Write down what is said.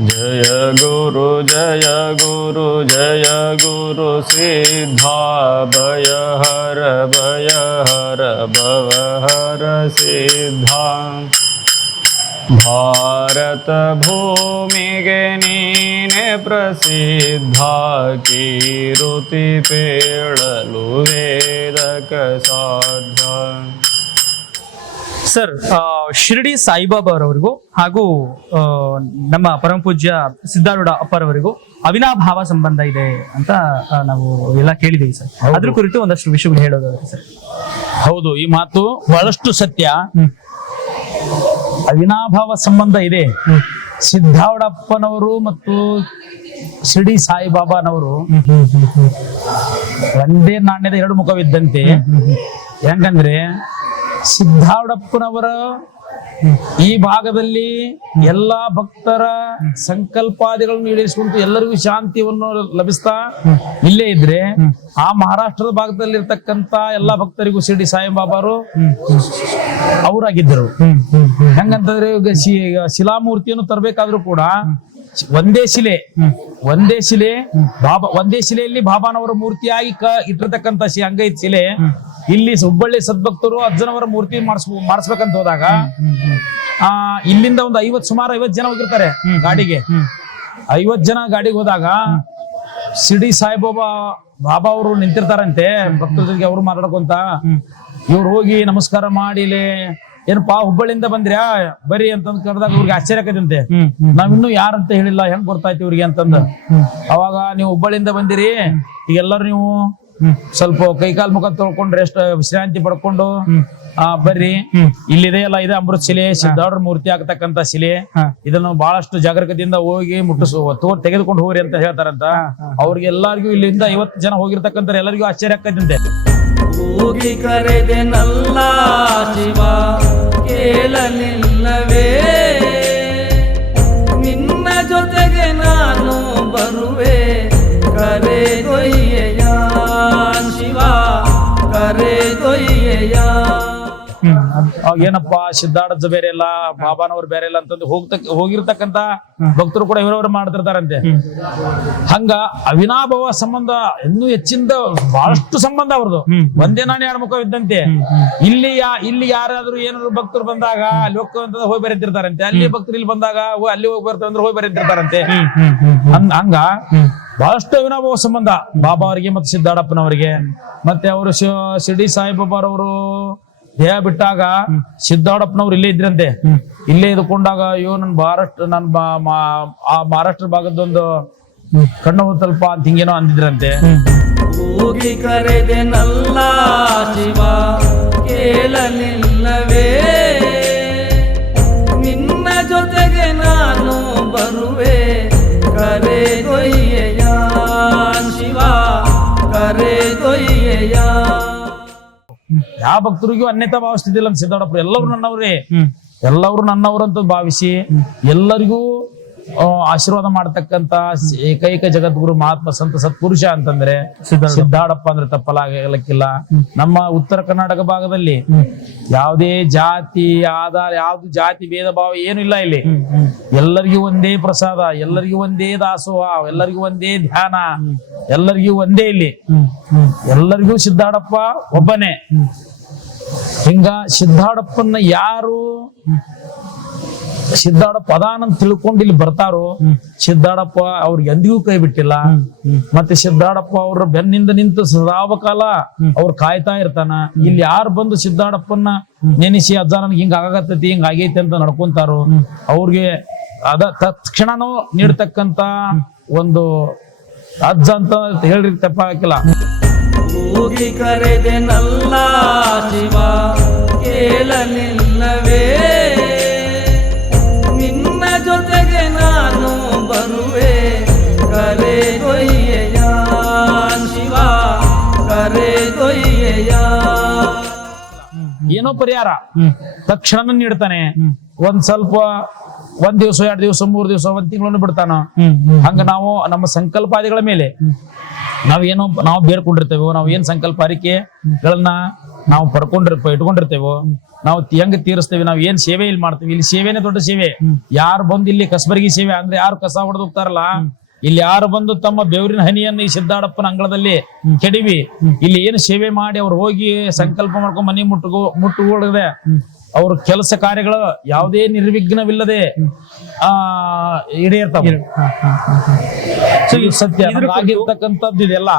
जय गुरु जय गुरु जय गुरु सिद्धा भय हर भय हर भव हर सिद्धा। भारत भूमिगनि प्रसिद्ध वेदक साध्या। ಸರ್ ಶಿರಡಿ ಸಾಯಿಬಾಬಾ ಅವರವರಿಗೂ ಹಾಗೂ ನಮ್ಮ ಪರಮ ಪೂಜ್ಯ ಸಿದ್ಧಾರೂಢ ಅಪ್ಪರವರಿಗೂ ಅವಿನಾಭಾವ ಸಂಬಂಧ ಇದೆ ಅಂತ ನಾವು ಎಲ್ಲ ಕೇಳಿದ್ದೀವಿ ಸರ್. ಅದ್ರ ಕುರಿತು ಒಂದಷ್ಟು ವಿಷಯಗಳು ಹೇಳೋದಾದ್ರೆ ಸರ್. ಹೌದು ಈ ಮಾತು ಬಹಳಷ್ಟು ಸತ್ಯ. ಅವಿನಾಭಾವ ಸಂಬಂಧ ಇದೆ. ಸಿದ್ಧಾವಡಪ್ಪನವರು ಮತ್ತು ಶಿರಡಿ ಸಾಯಿಬಾಬಾನವರು ಒಂದೇ ನಾಣ್ಯದ ಎರಡು ಮುಖವಿದ್ದಂತೆ. ಹೆಂಗಂದ್ರೆ ಸಿದ್ಧಾವಡಪ್ಪನವರ ಈ ಭಾಗದಲ್ಲಿ ಎಲ್ಲಾ ಭಕ್ತರ ಸಂಕಲ್ಪಾದಿಗಳನ್ನು ಈಡೇರಿಸಿಕೊಂಡು ಎಲ್ಲರಿಗೂ ಶಾಂತಿಯನ್ನು ಲಭಿಸ್ತಾ ಇಲ್ಲೇ ಇದ್ರೆ ಆ ಮಹಾರಾಷ್ಟ್ರದ ಭಾಗದಲ್ಲಿ ಇರ್ತಕ್ಕಂತ ಎಲ್ಲಾ ಭಕ್ತರಿಗೂ ಶಿರಡಿ ಸಾಯಿಬಾಬಾರು ಅವರಾಗಿದ್ದರು. ಹೆಂಗಂತಂದ್ರೆ ಶಿಲಾಮೂರ್ತಿಯನ್ನು ತರಬೇಕಾದ್ರೂ ಕೂಡ ಒಂದೇ ಶಿಲೆ ಒಂದೇ ಶಿಲೆ ಬಾಬಾ, ಒಂದೇ ಶಿಲೆಯಲ್ಲಿ ಬಾಬಾನವರ ಮೂರ್ತಿಯಾಗಿ ಕ ಇಟ್ಟಿರ್ತಕ್ಕಂತ ಅಂಗೈತ್ ಶಿಲೆ. ಇಲ್ಲಿ ಹುಬ್ಬಳ್ಳಿ ಸದ್ಭಕ್ತರು ಅಜ್ಜನವರ ಮೂರ್ತಿ ಮಾಡಿಸ್ ಮಾಡಿಸ್ಬೇಕಂತ ಹೋದಾಗ ಆ ಇಲ್ಲಿಂದ ಒಂದು ಐವತ್ ಸುಮಾರು ಐವತ್ ಜನ ಹೋಗಿರ್ತಾರೆ ಗಾಡಿಗೆ. ಐವತ್ ಜನ ಗಾಡಿಗೆ ಹೋದಾಗ ಸಿಡಿ ಸಾಯಿಬಾಬಾ ಬಾಬಾ ಅವರು ನಿಂತಿರ್ತಾರಂತೆ ಭಕ್ತರ ಜೊತೆಗೆ ಅವ್ರು ಮಾತಾಡ್ಕೊಂತ. ಇವ್ರು ಹೋಗಿ ನಮಸ್ಕಾರ ಮಾಡಿಲಿ. ಏನಪ್ಪಾ ಹುಬ್ಬಳ್ಳಿಯಿಂದ ಬಂದ್ರ್ಯಾ? ಬರಿ ಅಂತಂದ್ ಕರೆದಾಗ ಇವ್ರಿಗೆ ಆಶ್ಚರ್ಯ ಆಕೈತಂತೆ. ನಾವಿನ್ನೂ ಯಾರಂತ ಹೇಳಿಲ್ಲ ಹೆಂಗ್ ಗೊತ್ತಾಯ್ತು ಇವ್ರಿಗೆ ಅಂತಂದ. ಅವಾಗ ನೀವು ಹುಬ್ಬಳ್ಳಿಯಿಂದ ಬಂದಿರಿ. ಈಗ ಎಲ್ಲರೂ ನೀವು ಸ್ವಲ್ಪ ಕೈಕಾಲ್ ಮುಖ ತೊಳ್ಕೊಂಡ್ರೆ ರೆಸ್ಟ್ ವಿಶ್ರಾಂತಿ ಪಡ್ಕೊಂಡು ಆ ಬರ್ರಿ. ಇಲ್ಲಿದೆ ಅಲ್ಲ ಇದೆ ಅಮೃತ ಶಿಲೆ ಸಿದ್ಧಾರ್ಢ ಮೂರ್ತಿ ಆಗ್ತಕ್ಕಂತ ಶಿಲೆ. ಇದನ್ನು ಬಹಳಷ್ಟು ಜಾಗೃತದಿಂದ ಹೋಗಿ ಮುಟ್ಟಿಸು ತೋರ್ ತೆಗೆದುಕೊಂಡು ಹೋಗ್ರಿ ಅಂತ ಹೇಳ್ತಾರಂತ. ಅವ್ರಿಗೆ ಎಲ್ಲಾರ್ಗೂ ಇಲ್ಲಿಂದ ಐವತ್ತು ಜನ ಹೋಗಿರ್ತಕ್ಕಂಥ ಎಲ್ಲರಿಗೂ ಆಶ್ಚರ್ಯ ಆಗ್ತದಂತೆ ಹೋಗಿ ಕರೆದೆನಲ್ಲ ಶಿವ ಕೇಳಲಿಲ್ಲವೇ ಅವಾಗ ಏನಪ್ಪಾ ಸಿದ್ಧಾರ್ಥ ಬೇರೆ ಇಲ್ಲ ಬಾಬಾನವ್ರು ಬೇರೆ ಇಲ್ಲ ಅಂತಂದು ಹೋಗ್ತ ಹೋಗಿರ್ತಕ್ಕಂತ ಭಕ್ತರು ಕೂಡ ಇವರವರು ಮಾಡ್ತಿರ್ತಾರಂತೆ. ಹಂಗ ಅವಿನಾಭಾವ ಸಂಬಂಧ ಇನ್ನೂ ಹೆಚ್ಚಿಂದ ಬಹಳಷ್ಟು ಸಂಬಂಧ ಅವ್ರದ್ದು ಒಂದೇ ನಾನು ಯಾರು ಮುಖ ಇದ್ದಂತೆ. ಇಲ್ಲಿ ಯಾ ಇಲ್ಲಿ ಯಾರಾದ್ರೂ ಏನಾದ್ರು ಭಕ್ತರು ಬಂದಾಗ ಅಲ್ಲಿ ಹೋಗ್ತಂತ ಅಂತ ಹೋಗಿ ಬರೀತಿರ್ತಾರಂತೆ ಅಲ್ಲಿ ಭಕ್ತರು ಇಲ್ಲಿ ಬಂದಾಗ ಅಲ್ಲಿ ಹೋಗಿ ಬರ್ತಾರೆ ಅಂದ್ರೆ ಹೋಗಿ ಬರೀತಿರ್ತಾರಂತೆ ಹಂಗ ಬಹಳಷ್ಟು ಅವಿನಾಭಾವ ಸಂಬಂಧ. ಬಾಬಾ ಅವರಿಗೆ ಮತ್ತು ಸಿದ್ದಾಡಪ್ಪನವರಿಗೆ ಮತ್ತೆ ಅವರು ಶಿರ್ಡಿ ಸಾಯಿಬಾಬಾರವರು ದೇಹ ಬಿಟ್ಟಾಗ ಸಿದ್ದಾಡಪ್ಪನವ್ರು ಇಲ್ಲೇ ಇದ್ರಂತೆ. ಇಲ್ಲೇ ಇದ್ಕೊಂಡಾಗ ಅಯ್ಯೋ, ನನ್ ಮಹಾರಾಷ್ಟ್ರ ನನ್ ಆ ಮಹಾರಾಷ್ಟ್ರ ಭಾಗದೊಂದು ಕಣ್ಣು ತಲುಪ ಅಂತ ಹಿಂಗೇನೋ ಅಂದಿದ್ರಂತೆ. ನಿನ್ನ ಜೊತೆಗೆ ನಾನು ಬರುವೆ. ಕರೆದೊಯ್ಯೆಯ ಯಾವ ಭಕ್ತರಿಗೂ ಅನ್ಯತಾ ಭಾವಿಸ್ತಿದ್ದಿಲ್ಲ ಅಂತ ಸಿದ್ದಾಡಪ್ಪ ಎಲ್ಲರೂ ನನ್ನವ್ರೇ. ಎಲ್ಲರೂ ನನ್ನವ್ರಂತ ಭಾವಿಸಿ ಎಲ್ಲರಿಗೂ ಆಶೀರ್ವಾದ ಮಾಡತಕ್ಕಂತ ಏಕೈಕ ಜಗದ್ಗುರು ಮಹಾತ್ಮ ಸಂತ ಸತ್ಪುರುಷ ಅಂತಂದ್ರೆ ಸಿದ್ದಾಡಪ್ಪ ಅಂದ್ರೆ ತಪ್ಪಲಾಗಲಿಕ್ಕಿಲ್ಲ. ನಮ್ಮ ಉತ್ತರ ಕರ್ನಾಟಕ ಭಾಗದಲ್ಲಿ ಯಾವುದೇ ಜಾತಿ ಆಧಾರ ಯಾವ್ದು ಜಾತಿ ಭೇದ ಭಾವ ಏನು ಇಲ್ಲ ಇಲ್ಲಿ. ಎಲ್ಲರಿಗೂ ಒಂದೇ ಪ್ರಸಾದ ಎಲ್ಲರಿಗೂ ಒಂದೇ ದಾಸೋಹ ಎಲ್ಲರಿಗೂ ಒಂದೇ ಧ್ಯಾನ ಎಲ್ಲರಿಗೂ ಒಂದೇ ಇಲ್ಲಿ. ಎಲ್ಲರಿಗೂ ಸಿದ್ದಾಡಪ್ಪ ಒಬ್ಬನೇ. ಹಿಂಗ ಸಿದ್ದಾಡಪ್ಪನ ಯಾರು ಸಿದ್ದಾಡಪ್ಪ ಅದಾನಂತ ತಿಳ್ಕೊಂಡು ಇಲ್ಲಿ ಬರ್ತಾರೋ ಸಿದ್ದಾಡಪ್ಪ ಅವ್ರಿಗೆ ಎಂದಿಗೂ ಕೈ ಬಿಟ್ಟಿಲ್ಲ. ಮತ್ತೆ ಸಿದ್ದಾಡಪ್ಪ ಅವ್ರ ಬೆನ್ನಿಂದ ನಿಂತು ಸದಾವಕಾಲ ಅವ್ರು ಕಾಯ್ತಾ ಇರ್ತಾನ. ಇಲ್ಲಿ ಯಾರು ಬಂದು ಸಿದ್ದಾಡಪ್ಪನ್ನ ನೆನೆಸಿ ಅಜ್ಜ ನನ್ಗೆ ಹಿಂಗ ಆಗತ್ತೈತಿ ಹಿಂಗ ಆಗೈತಿ ಅಂತ ನಡ್ಕೊಂತಾರೋ ಅವ್ರಿಗೆ ಅದ ತಕ್ಷಣನೂ ನೀಡ್ತಕ್ಕಂತ ಒಂದು ಅಜ್ಜ ಅಂತ ಹೇಳ್ರಿ ತಪ್ಪಾಗಿಲ್ಲ ಹೋಗಿ ಕರೆದೆನಲ್ಲ ಶಿವ. ಏನೋ ಪರಿಹಾರ. ತಕ್ಷಣ ನೀಡ್ತಾನೆ. ಒಂದ್ ಸ್ವಲ್ಪ ಒಂದ್ ದಿವಸ ಎರಡ್ ದಿವಸ ಮೂರ್ ದಿವಸ ಒಂದ್ ತಿಂಗಳನ್ನು ಬಿಡ್ತಾನ. ಹಂಗ ನಾವು ನಮ್ಮ ಸಂಕಲ್ಪಾದಿಗಳ ಮೇಲೆ. ನಾವೇನೋ ನಾವು ಬೇರ್ಕೊಂಡಿರ್ತೇವೋ ನಾವು ಏನ್ ಸಂಕಲ್ಪ ಅರಿಕೆಗಳನ್ನ ನಾವು ಪಡ್ಕೊಂಡಿರ್ಪ ಇಟ್ಕೊಂಡಿರ್ತೇವೋ ನಾವು ಹೆಂಗ್ ತೀರಿಸ್ತೇವೆ ನಾವು ಏನ್ ಸೇವೆ ಇಲ್ಲಿ ಮಾಡ್ತೇವೆ ಇಲ್ಲಿ ಸೇವೆನೇ ದೊಡ್ಡ ಸೇವೆ. ಯಾರು ಬಂದು ಇಲ್ಲಿ ಕಸಬರ್ಗಿ ಸೇವೆ ಅಂದ್ರೆ ಯಾರು ಕಸ ಹೊಡೆದು ಹೋಗ್ತಾರಲ್ಲ ಇಲ್ಲಿ ಯಾರು ಬಂದು ತಮ್ಮ ಬೆವರಿನ ಹನಿಯನ್ನು ಈ ಸಿದ್ದಾಡಪ್ಪನ ಅಂಗಳದಲ್ಲಿ ಕೆಡಿವಿ ಇಲ್ಲಿ ಏನು ಸೇವೆ ಮಾಡಿ ಅವ್ರು ಹೋಗಿ ಸಂಕಲ್ಪ ಮಾಡ್ಕೊಂಡು ಮನೆ ಮುಟ್ಟುಗೋ ಮುಟ್ಟುಗೊಳ್ಳದೆ ಅವ್ರ ಕೆಲಸ ಕಾರ್ಯಗಳು ಯಾವುದೇ ನಿರ್ವಿಘ್ನವಿಲ್ಲದೆ ಆ ಈಡೇರ್ತಾವ. ಸತ್ಯ. ಆಗಿರ್ತಕ್ಕಂಥದ್ದು ಇದೆಲ್ಲ.